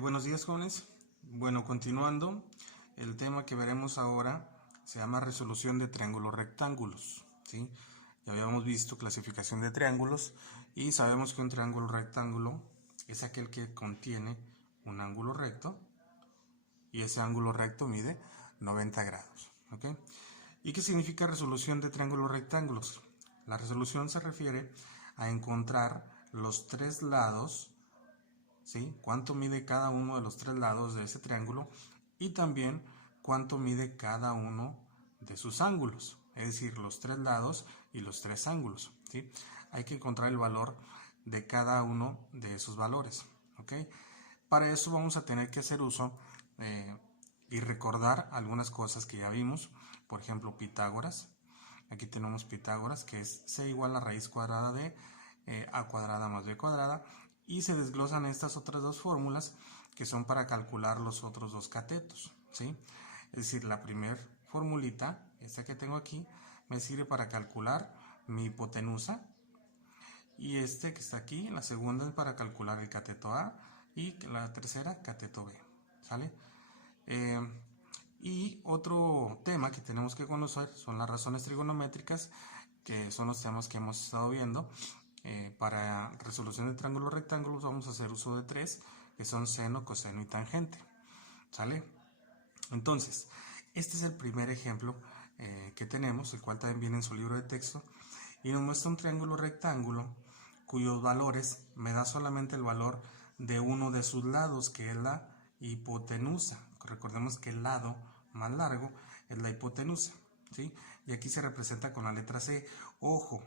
Buenos días, jóvenes. Bueno, continuando, el tema que veremos ahora se llama resolución de triángulos rectángulos, ¿sí? Ya habíamos visto clasificación de triángulos y sabemos que un triángulo rectángulo es aquel que contiene un ángulo recto y ese ángulo recto mide 90 grados, ¿ok? ¿Y qué significa resolución de triángulos rectángulos? La resolución se refiere a encontrar los tres lados, ¿sí? Cuánto mide cada uno de los tres lados de ese triángulo y también cuánto mide cada uno de sus ángulos, es decir, los tres lados y los tres ángulos, ¿sí? Hay que encontrar el valor de cada uno de esos valores, ¿ok? Para eso vamos a tener que hacer uso y recordar algunas cosas que ya vimos, por ejemplo, Pitágoras. Aquí tenemos Pitágoras, que es c igual a raíz cuadrada de a cuadrada más b cuadrada, y se desglosan estas otras dos fórmulas que son para calcular los otros dos catetos, ¿sí? Es decir, la primera formulita, esta que tengo aquí, me sirve para calcular mi hipotenusa, y este que está aquí, la segunda es para calcular el cateto A, y la tercera, cateto B, ¿sale? Y otro tema que tenemos que conocer son las razones trigonométricas, que son los temas que hemos estado viendo. Para resolución de triángulos rectángulos vamos a hacer uso de tres, que son seno, coseno y tangente, ¿sale? Entonces, este es el primer ejemplo que tenemos, el cual también viene en su libro de texto, y nos muestra un triángulo rectángulo cuyos valores me da solamente el valor de uno de sus lados, que es la hipotenusa. Recordemos que el lado más largo es la hipotenusa, ¿sí? Y aquí se representa con la letra C. Ojo,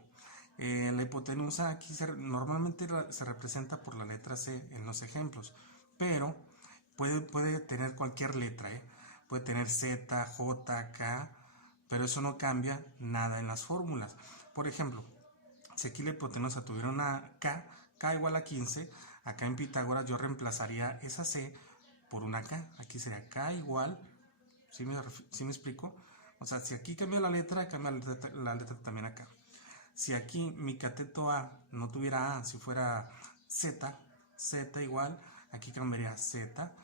la hipotenusa aquí normalmente se representa por la letra C en los ejemplos, pero puede tener cualquier letra, puede tener Z, J, K, pero eso no cambia nada en las fórmulas. Por ejemplo, si aquí la hipotenusa tuviera una K igual a 15, acá en Pitágoras yo reemplazaría esa C por una K. Aquí sería K igual, ¿sí me explico? O sea, si aquí cambia la letra, cambia la letra también acá. Si aquí mi cateto A no tuviera A, si fuera Z, Z igual, aquí cambiaría Z.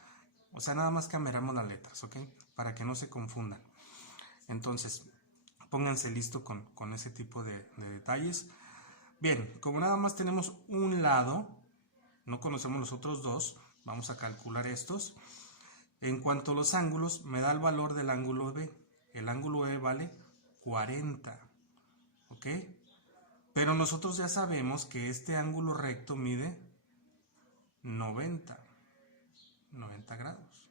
O sea, nada más cambiaremos las letras, ¿ok? Para que no se confundan. Entonces, pónganse listo con ese tipo de detalles. Bien, como nada más tenemos un lado, no conocemos los otros dos, vamos a calcular estos. En cuanto a los ángulos, me da el valor del ángulo B. El ángulo B vale 40, ¿ok? Pero nosotros ya sabemos que este ángulo recto mide 90 grados,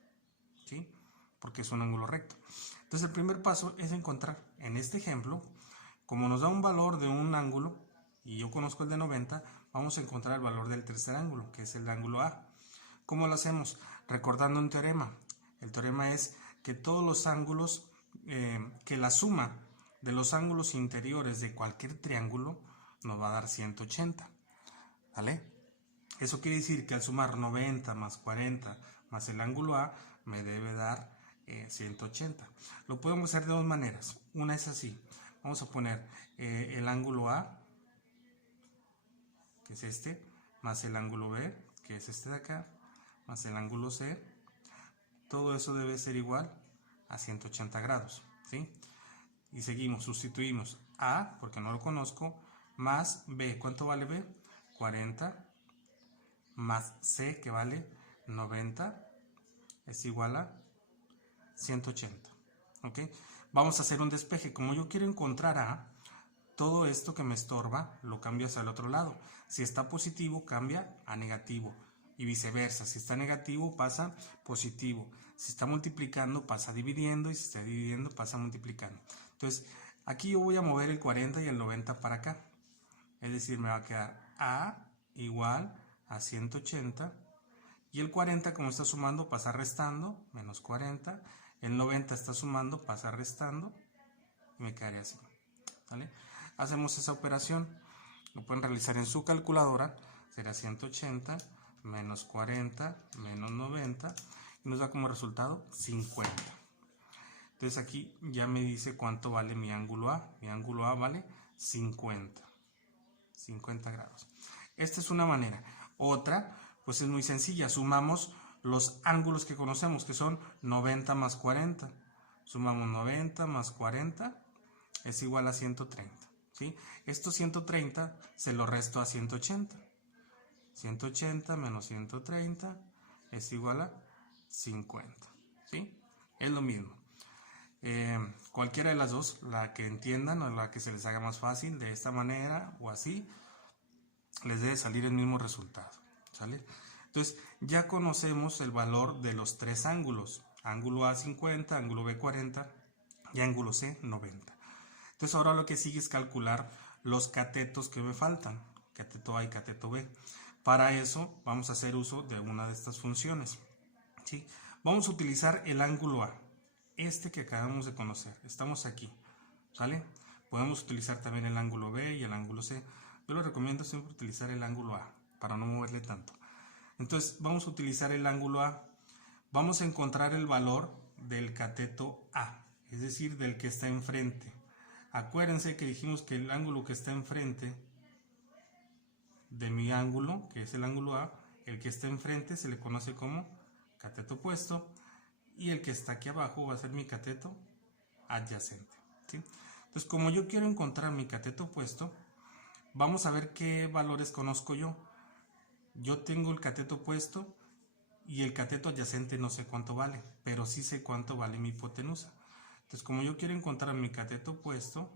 ¿sí? Porque es un ángulo recto. Entonces el primer paso es encontrar, en este ejemplo, como nos da un valor de un ángulo, y yo conozco el de 90, vamos a encontrar el valor del tercer ángulo, que es el ángulo A. ¿Cómo lo hacemos? Recordando un teorema. El teorema es que todos los ángulos, que la suma de los ángulos interiores de cualquier triángulo nos va a dar 180, ¿vale? Eso quiere decir que al sumar 90 más 40 más el ángulo A me debe dar 180. Lo podemos hacer de dos maneras. Una es así. Vamos a poner el ángulo A, que es este, más el ángulo B, que es este de acá, más el ángulo C. Todo eso debe ser igual a 180 grados, ¿sí? Y seguimos, sustituimos A, porque no lo conozco, más B. ¿Cuánto vale B? 40, más C, que vale 90, es igual a 180, ¿ok? Vamos a hacer un despeje. Como yo quiero encontrar A, todo esto que me estorba lo cambio hacia el otro lado. Si está positivo, cambia a negativo. Y viceversa. Si está negativo, pasa positivo. Si está multiplicando, pasa dividiendo. Y si está dividiendo, pasa multiplicando. Entonces, aquí yo voy a mover el 40 y el 90 para acá. Es decir, me va a quedar A igual a 180. Y el 40, como está sumando, pasa restando. Menos 40. El 90 está sumando, pasa restando. Y me quedaría así, ¿vale? Hacemos esa operación, lo pueden realizar en su calculadora, será 180 menos 40 menos 90 y nos da como resultado 50. Entonces aquí ya me dice cuánto vale mi ángulo A. Mi ángulo A vale 50 grados. Esta es una manera. Otra, pues es muy sencilla, sumamos los ángulos que conocemos, que son 90 más 40. Sumamos 90 más 40 es igual a 130. ¿Sí? Estos 130 se lo resto a 180. 180 menos 130 es igual a 50. ¿Sí? Es lo mismo. Cualquiera de las dos, la que entiendan o la que se les haga más fácil, de esta manera o así, les debe salir el mismo resultado. ¿Sale? Entonces, ya conocemos el valor de los tres ángulos. Ángulo A 50, ángulo B 40 y ángulo C 90. Entonces, ahora lo que sigue es calcular los catetos que me faltan, cateto A y cateto B. Para eso vamos a hacer uso de una de estas funciones. ¿Sí? Vamos a utilizar el ángulo A, este que acabamos de conocer. Estamos aquí, ¿sale? Podemos utilizar también el ángulo B y el ángulo C. Yo les recomiendo siempre utilizar el ángulo A para no moverle tanto. Entonces vamos a utilizar el ángulo A. Vamos a encontrar el valor del cateto A, es decir, del que está enfrente. Acuérdense que dijimos que el ángulo que está enfrente de mi ángulo, que es el ángulo A, el que está enfrente se le conoce como cateto opuesto y el que está aquí abajo va a ser mi cateto adyacente. ¿Sí? Entonces, como yo quiero encontrar mi cateto opuesto, vamos a ver qué valores conozco yo. Yo tengo el cateto opuesto y el cateto adyacente no sé cuánto vale, pero sí sé cuánto vale mi hipotenusa. Entonces, como yo quiero encontrar mi cateto opuesto,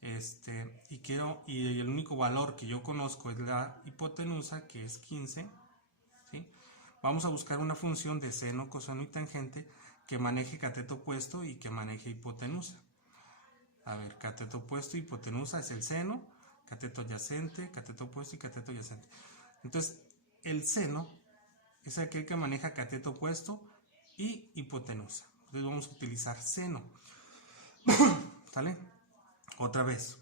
y el único valor que yo conozco es la hipotenusa, que es 15, ¿sí? Vamos a buscar una función de seno, coseno y tangente que maneje cateto opuesto y que maneje hipotenusa. A ver, cateto opuesto y hipotenusa es el seno, cateto adyacente, cateto opuesto y cateto adyacente. Entonces, el seno es aquel que maneja cateto opuesto y hipotenusa. Entonces vamos a utilizar seno. ¿Sale? Otra vez,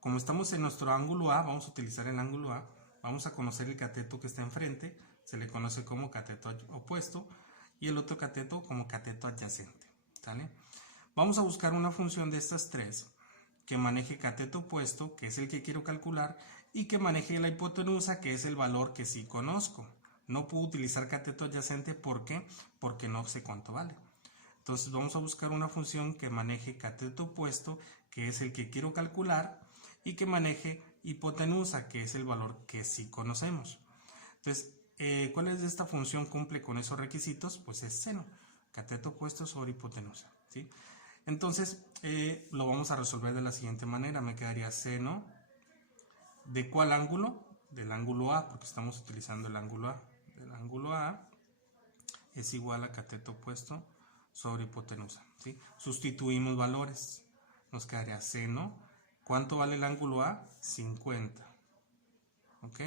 como estamos en nuestro ángulo A, vamos a utilizar el ángulo A, vamos a conocer el cateto que está enfrente, se le conoce como cateto opuesto, y el otro cateto como cateto adyacente. ¿Sale? Vamos a buscar una función de estas tres que maneje cateto opuesto, que es el que quiero calcular, y que maneje la hipotenusa, que es el valor que sí conozco. No puedo utilizar cateto adyacente, ¿por qué? Porque no sé cuánto vale. Entonces vamos a buscar una función que maneje cateto opuesto, que es el que quiero calcular, y que maneje hipotenusa, que es el valor que sí conocemos. Entonces, ¿cuál es esta función? Cumple con esos requisitos, pues es seno, cateto opuesto sobre hipotenusa, ¿sí? Entonces, lo vamos a resolver de la siguiente manera. Me quedaría seno, ¿de cuál ángulo? Del ángulo A, porque estamos utilizando el ángulo A. Del ángulo A es igual a cateto opuesto sobre hipotenusa, ¿sí? Sustituimos valores. Nos quedaría seno. ¿Cuánto vale el ángulo A? 50. ¿Ok?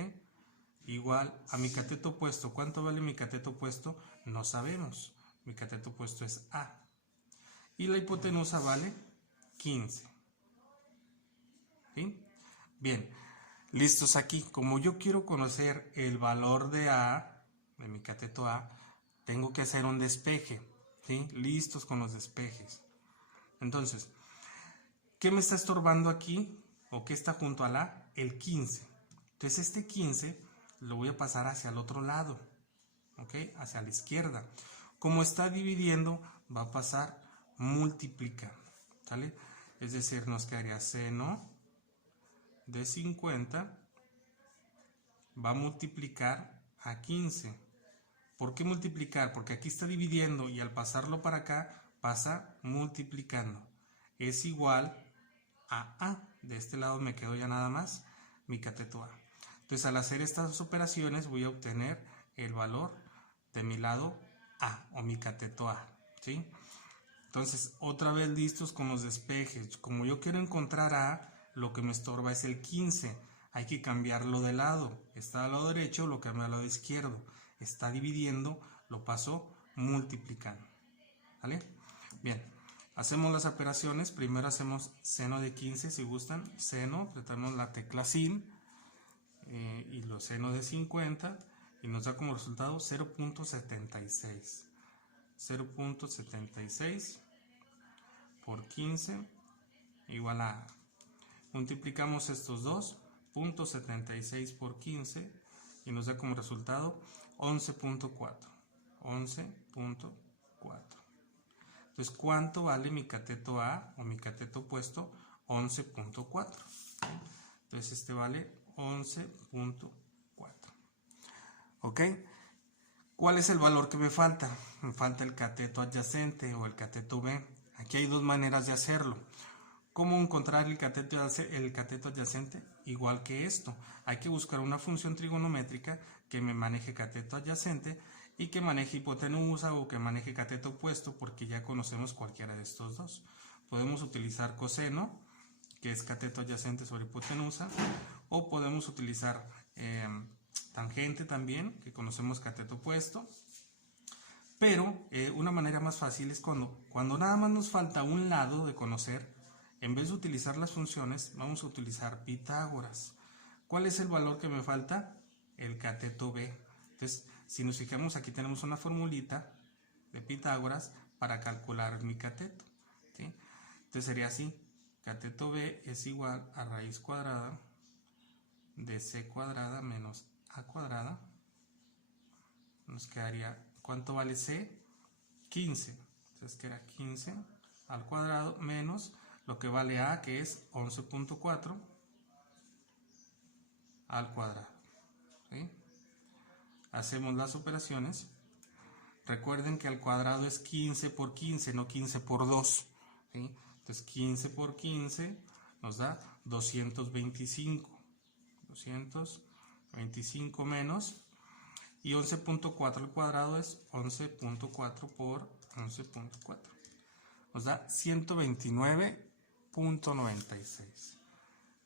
Igual a mi cateto opuesto. ¿Cuánto vale mi cateto opuesto? No sabemos. Mi cateto opuesto es A. Y la hipotenusa vale 15. ¿Sí? Bien. Listos aquí. Como yo quiero conocer el valor de A, de mi cateto A, tengo que hacer un despeje. ¿Sí? Listos con los despejes. Entonces, ¿qué me está estorbando aquí? ¿O qué está junto a la? El 15. Entonces este 15 lo voy a pasar hacia el otro lado, ¿ok? Hacia la izquierda. Como está dividiendo, va a pasar multiplicando, ¿sale? Es decir, nos quedaría seno de 50 va a multiplicar a 15. ¿Por qué multiplicar? Porque aquí está dividiendo y al pasarlo para acá pasa multiplicando. Es igual a A. De este lado me quedo ya nada más mi cateto A. Entonces, al hacer estas operaciones voy a obtener el valor de mi lado A o mi cateto A, ¿sí? Entonces, otra vez listos con los despejes. Como yo quiero encontrar A, lo que me estorba es el 15. Hay que cambiarlo de lado. Está al lado derecho, lo cambio al lado izquierdo. Está dividiendo, lo paso multiplicando. ¿Vale? Bien. Hacemos las operaciones. Primero hacemos seno de 15, si gustan. Seno, apretamos la tecla sin y los seno de 50 y nos da como resultado 0.76. 0.76 por 15 igual a... Multiplicamos estos dos, 0.76 por 15 y nos da como resultado 11.4. 11.4. Entonces, ¿cuánto vale mi cateto A o mi cateto opuesto? 11.4. Entonces, este vale 11.4. ¿Ok? ¿Cuál es el valor que me falta? Me falta el cateto adyacente o el cateto B. Aquí hay dos maneras de hacerlo. ¿Cómo encontrar el cateto adyacente? Igual que esto. Hay que buscar una función trigonométrica que me maneje cateto adyacente y que maneje hipotenusa o que maneje cateto opuesto, porque ya conocemos cualquiera de estos dos. Podemos utilizar coseno, que es cateto adyacente sobre hipotenusa, o podemos utilizar tangente también, que conocemos cateto opuesto. Pero una manera más fácil es cuando nada más nos falta un lado de conocer. En vez de utilizar las funciones, vamos a utilizar Pitágoras. ¿Cuál es el valor que me falta? El cateto B. Entonces, si nos fijamos, aquí tenemos una formulita de Pitágoras para calcular mi cateto, ¿sí? Entonces sería así: cateto B es igual a raíz cuadrada de C cuadrada menos A cuadrada. Nos quedaría, ¿cuánto vale C? 15. Entonces queda 15 al cuadrado menos lo que vale A, que es 11.4 al cuadrado, ¿sí? Hacemos las operaciones. Recuerden que al cuadrado es 15 por 15, no 15 por 2, ¿sí? Entonces 15 por 15 nos da 225. 225 menos, y 11.4 al cuadrado es 11.4 por 11.4. Nos da 129.96.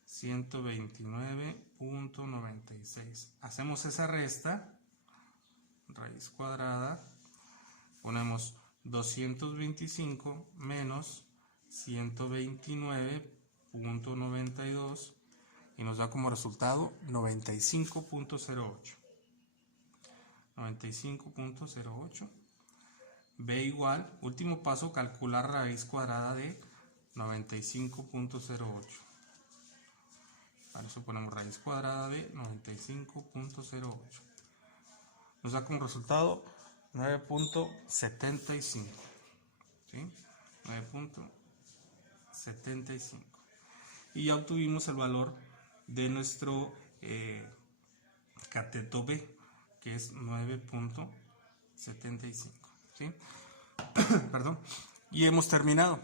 129.96. Hacemos esa resta, raíz cuadrada, ponemos 225 menos 129.92 y nos da como resultado 95.08. 95.08. B igual, último paso, calcular raíz cuadrada de 95.08. Para eso ponemos raíz cuadrada de 95.08. Nos da como resultado 9.75. ¿Sí? 9.75. Y ya obtuvimos el valor de nuestro cateto B, que es 9.75. ¿Sí? Perdón. Y hemos terminado.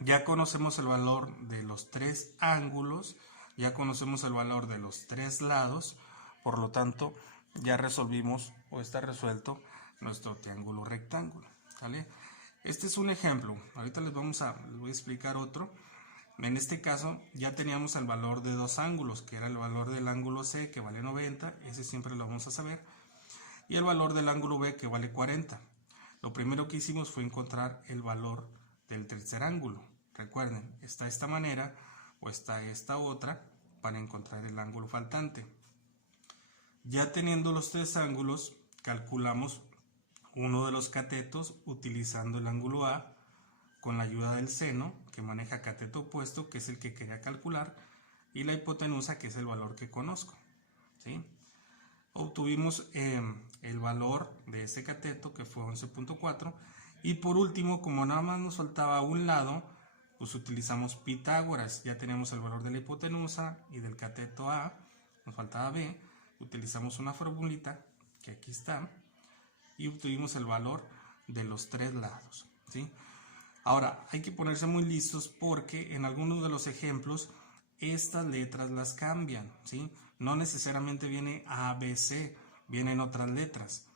Ya conocemos el valor de los tres ángulos, ya conocemos el valor de los tres lados, por lo tanto ya resolvimos o está resuelto nuestro triángulo rectángulo, ¿vale? Este es un ejemplo. Ahorita les voy a explicar otro. En este caso ya teníamos el valor de dos ángulos, que era el valor del ángulo C, que vale 90, ese siempre lo vamos a saber, y el valor del ángulo B, que vale 40. Lo primero que hicimos fue encontrar el valor del tercer ángulo. Recuerden, está esta manera o está esta otra para encontrar el ángulo faltante. Ya teniendo los tres ángulos, calculamos uno de los catetos utilizando el ángulo A con la ayuda del seno, que maneja cateto opuesto, que es el que quería calcular, y la hipotenusa, que es el valor que conozco, ¿sí? Obtuvimos el valor de ese cateto, que fue 11.4, y por último, como nada más nos faltaba un lado, pues utilizamos Pitágoras. Ya tenemos el valor de la hipotenusa y del cateto A, nos faltaba B, utilizamos una formulita, que aquí está, y obtuvimos el valor de los tres lados, ¿sí? Ahora, hay que ponerse muy listos porque en algunos de los ejemplos estas letras las cambian, ¿sí? No necesariamente viene A, B, C, vienen otras letras,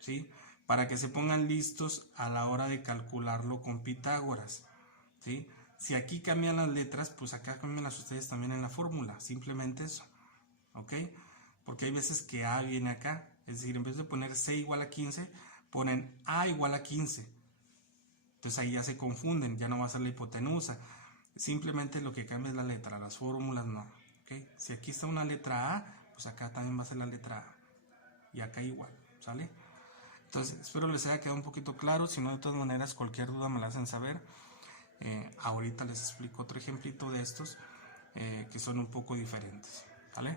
¿sí? Para que se pongan listos a la hora de calcularlo con Pitágoras, ¿sí? Si aquí cambian las letras, pues acá cambianlas ustedes también en la fórmula, simplemente eso, ¿ok? Porque hay veces que A viene acá, es decir, en vez de poner C igual a 15, ponen A igual a 15. Entonces ahí ya se confunden, ya no va a ser la hipotenusa. Simplemente lo que cambia es la letra, las fórmulas no. ¿Okay? Si aquí está una letra A, pues acá también va a ser la letra A. Y acá igual, ¿sale? Entonces espero les haya quedado un poquito claro. Si no, de todas maneras, cualquier duda me la hacen saber. Ahorita les explico otro ejemplito de estos que son un poco diferentes, ¿vale?